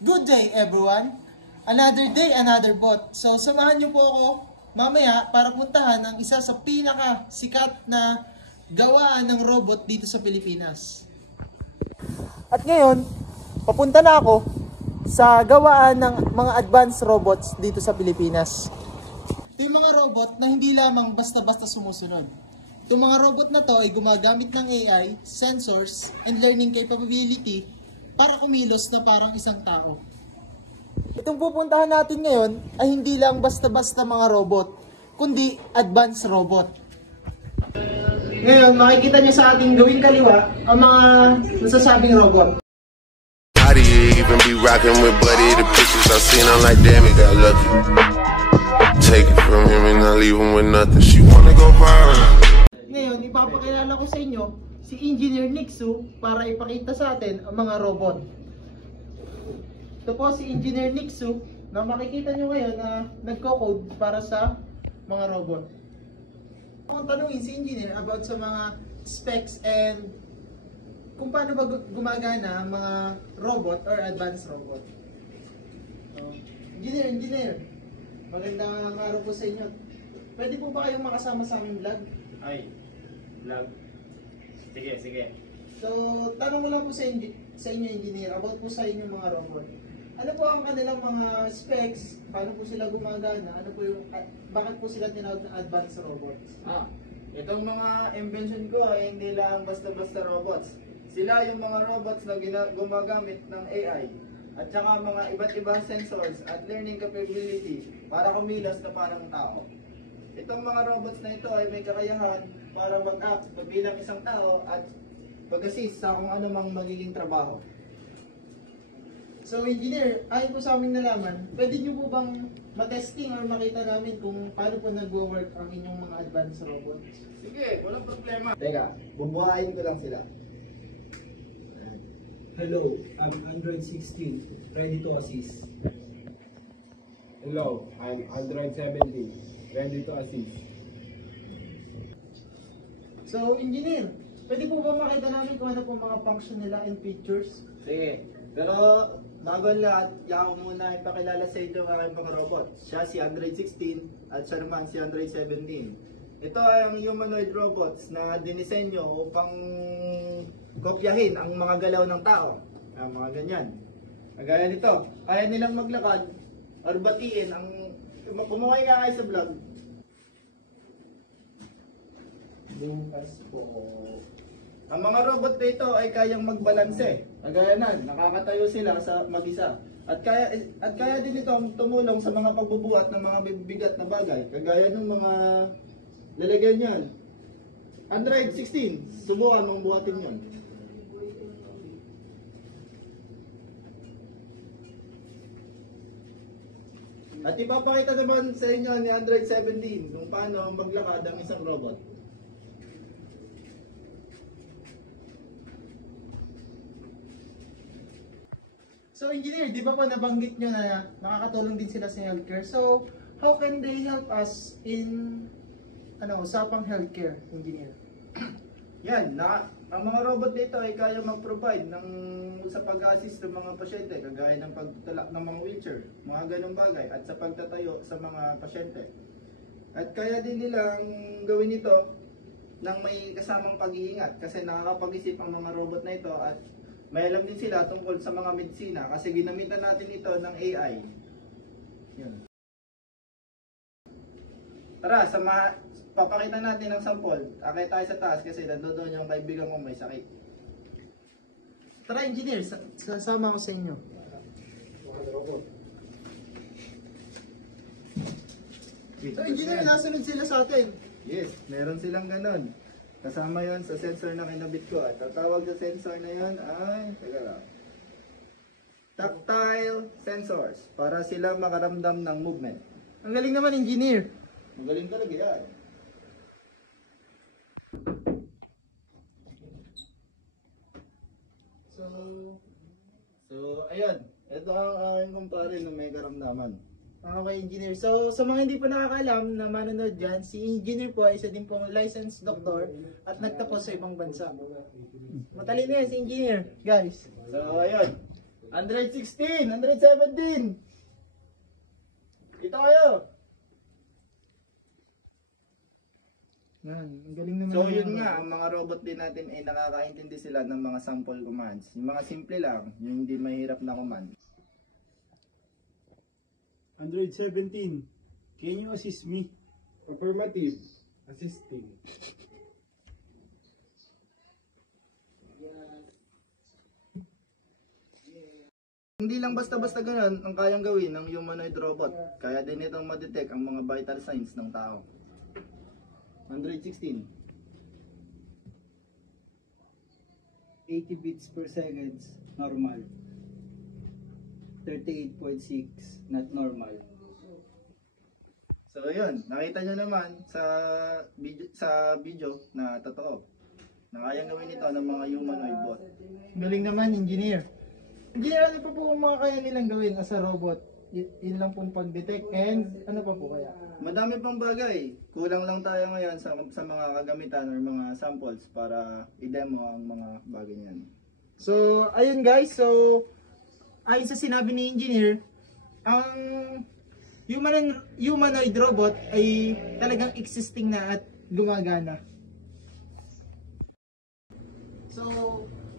Good day everyone! Another day, another bot. So samahan niyo po ako mamaya para puntahan ang isa sa pinaka-sikat na gawaan ng robot dito sa Pilipinas. At ngayon, papunta na ako sa gawaan ng mga advanced robots dito sa Pilipinas. Ito yung mga robot na hindi lamang basta-basta sumusunod. Itong mga robot na to ay gumagamit ng AI, sensors, and learning capability para kumilos na parang isang tao. Itong pupuntahan natin ngayon ay hindi lang basta-basta mga robot, kundi advanced robot. Ngayon, makikita nyo sa ating gawing kaliwa ang mga nasasabing robot. How do you even be rocking with Buddy? The pictures I've seen, I'm like, damn, he got lucky. Take it from him and I leave him with nothing. She wanna go viral. Ngayon, ipapakilala ko sa inyo si Engineer Nixu para ipakita sa atin ang mga robot. Ito po si Engineer Nixu na makikita nyo ngayon na nagko-code para sa mga robot. Kung tanungin si Engineer about sa mga specs and kung paano ba gumagana ang mga robot or advanced robot. Engineer, magandang araw po sa inyo. Pwede po ba kayong makasama sa aming vlog? Ay, vlog. Sige. So, tanong ko lang po sa inyo, Engineer, about po sa inyong mga robot. Ano po ang kanilang mga specs? Paano po sila gumagana? Ano po yung, bakit po sila tinawag na advanced robots? Itong mga invention ko ay hindi lang basta-basta robots. Sila yung mga robots na gumagamit ng AI at saka mga iba't ibang sensors at learning capability para kumilos na parang tao. Itong mga robots na ito ay may kakayahan para mag-act bilang isang tao at mag-assist sa kung ano mang magiging trabaho. So, Engineer, ayon po sa aming nalaman, pwede nyo po bang matesting or makita namin kung paano po nag-work ang inyong mga advanced robots? Sige, walang problema. Teka, bubuhayin ko lang sila. Hello, I'm Android 16, ready to assist. Hello, I'm Android 17, ready to assist. So, Engineer, pwede po ba makita namin kung ano po mga function nila and features? Sige, pero bago lahat, yan ko muna ipakilala sa inyo ang aking mga robot. Siya si Android 16 at siya naman si Android 17. Ito ay ang humanoid robots na dinisenyo upang kopyahin ang mga galaw ng tao. Mga ganyan. Kagaya nito, kaya nilang maglakad or batiin ang... Kumuhay nga kayo sa vlog. Bukas po. Ang mga robot dito ay kayang magbalanse. Kagaya nan, nakakatayo sila sa mag-isa. At kaya din ito tumulong sa mga pagbubuhat ng mga bibigat na bagay. Kagaya ng mga lalagyan niyan. Android 16, subukan mong buhatin yan. At ipapakita naman sa inyo ni Android 17 kung paano maglakad ang isang robot. So, Engineer, di ba po nabanggit nyo na nakakatulong din sila sa healthcare? So, how can they help us in usapang healthcare, Engineer? Yan, ang mga robot dito ay kaya mag-provide sa pag-assist ng mga pasyente, kagaya ng pagtulak ng mga wheelchair, mga ganong bagay, at sa pagtatayo sa mga pasyente. At kaya din nilang gawin ito ng may kasamang pag-iingat kasi nakakapag-isip ang mga robot na ito at may alam din sila tungkol sa mga medisina kasi ginamitan natin ito ng AI. Yun. Tara, papakita natin ang sample. Akay tayo sa taas kasi nandoon yung kaibigan mo may sakit. Tara, Engineer, sasama ko sa inyo. So, Engineer, nasunod sila sa atin. Yes, meron silang ganon. Kasama yon sa sensor na kinabit ko. At tatawag sa sensor na yon ay, teka lang, tactile sensors para sila makaramdam ng movement. Ang galing naman, Engineer. Magaling talaga yan. So, ayun. Ito ang aking kumpare na may karamdaman. Okay, Engineer. So, sa mga hindi po nakakaalam na manonood dyan, si Engineer po ay isa din pong licensed doctor at nagtapos sa ibang bansa. Matalino yan si Engineer, guys. So, ayun. Android 16, Android 17. Ito kayo. Yan, ang galing naman. So ng yun mga nga, ang mga robot din natin ay nakakaintindi sila ng mga sample commands. Yung mga simple lang, yung hindi mahirap na command. Android 17. Can you assist me? Affirmative. Assisting. Hindi lang basta-basta ganun ang kayang gawin ng humanoid robot. Kaya din itong ma-detect ang mga vital signs ng tao. Android 16. 80 bits per second, normal. 38.6, not normal. So yun, nakita nyo naman sa video na totoo. Na kayang gawin ito ng mga humanoid bot. Galing naman, engineer. Engineer, ano pa po ang mga kaya nilang gawin as a robot? Yun lang pong pag-detect and ano pa po kaya? Madami pang bagay. Kulang lang tayo ngayon sa mga kagamitan or mga samples para i-demo ang mga bagay niyan. So, ayun guys. So, ayon sa sinabi ni engineer, ang humanoid robot ay talagang existing na at gumagana. So,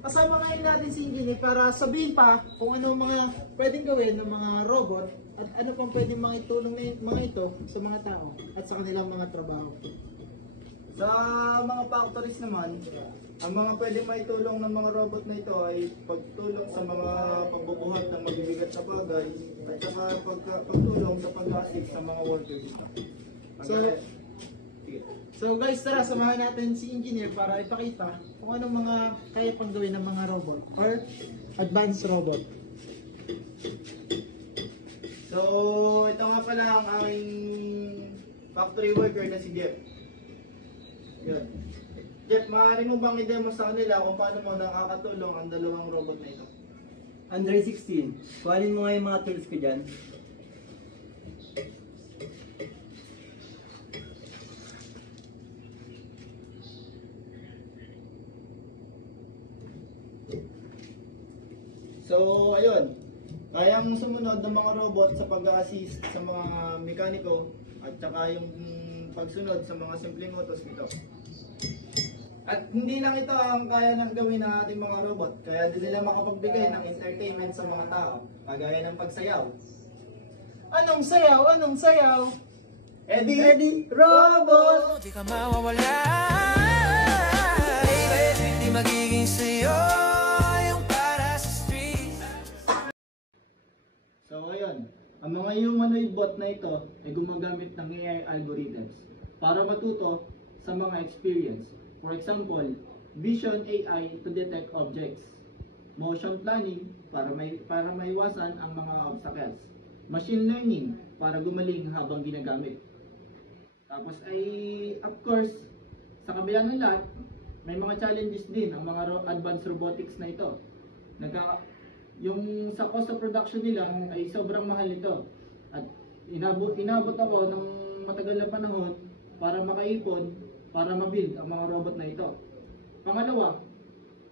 kasama ngayon natin si engineer para sabihin pa kung ano mga pwedeng gawin ng mga robot at ano pang pwedeng mga itulong na mga ito sa mga tao at sa kanilang mga trabaho. Sa mga factories naman, ang mga pwedeng maitulong ng mga robot na ito ay pagtulong sa mga pagbubuhat ng mabibigat na bagay at saka pagtulong sa pag-assist sa mga workers. So guys, tara samahan natin si engineer para ipakita kung anong mga kaya pang gawin ng mga robot or advanced robot. So, ito nga pala ang aking factory worker na si Jeff. Yun. Jeff, maaari mo bang i-demo sa kanila kung paano mo nakakatulong ang dalawang robot na ito? Android 16. Kuhanin mo nga yung mga tools ko dyan. So, ayun. Kayang sumunod ng mga robot sa pag-assist sa mga mekaniko at saka yung pagsunod sa mga simpleng utos nito. At hindi lang ito ang kaya ng gawin ng ating mga robot, kaya din nila makapagbigay ng entertainment sa mga tao, kagaya ng pagsayaw. Anong sayaw? Anong sayaw? Eddie Robot! Di ka mawawala, baby. Di magiging sa'yo yung para sa street. So ayun, ang mga humanoid bot na ito ay gumagamit ng AI algorithms para matuto sa mga experience. For example, vision AI to detect objects, motion planning para maiwasan ang mga obstacles, machine learning para gumaling habang ginagamit. Tapos ay, of course, sa kabila ng lahat, may mga challenges din ang mga advanced robotics na ito. Yung sa cost of production nila ay sobrang mahal ito. At inabot ako ng matagal na panahon para makaipon, para mabuild ang mga robot na ito. Pangalawa,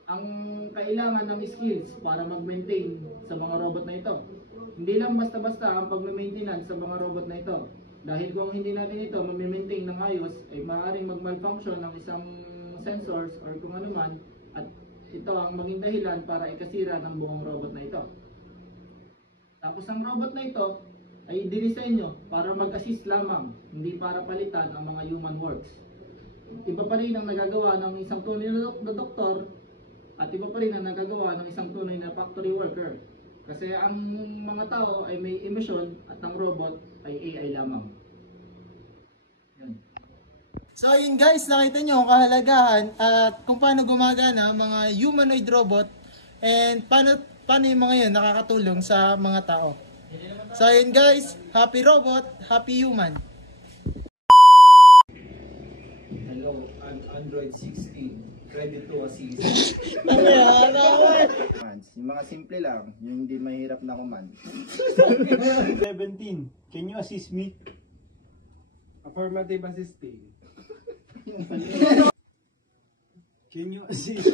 ang kailangan ng skills para mag-maintain sa mga robot na ito. Hindi lang basta-basta ang pag-maintenance sa mga robot na ito. Dahil kung hindi natin ito ma-maintain ng ayos, ay maaaring mag-malfunction ng isang sensors or kung ano man, at ito ang maging dahilan para ikasira ng buong robot na ito. Tapos ang robot na ito ay dinisenyo para mag-assist lamang, hindi para palitan ang mga human works. Iba pa rin ang nagagawa ng isang tunay na doktor at iba pa rin ang nagagawa ng isang tunay na factory worker. Kasi ang mga tao ay may emosyon at ang robot ay AI lamang. Yan. So yun guys, nakita nyo ang kahalagahan at kung paano gumagana ang mga humanoid robot and paano yung mga yun nakakatulong sa mga tao. So yun guys, happy robot, happy human. Hello, Android 16. Ready to assist. Yung mga simple lang, yung hindi mahirap na command. 17. Can you assist me? Affirmative assisting. Can you assist?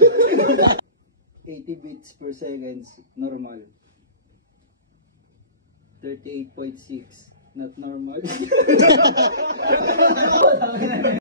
80 bits per second, normal. 38.6. Not normal.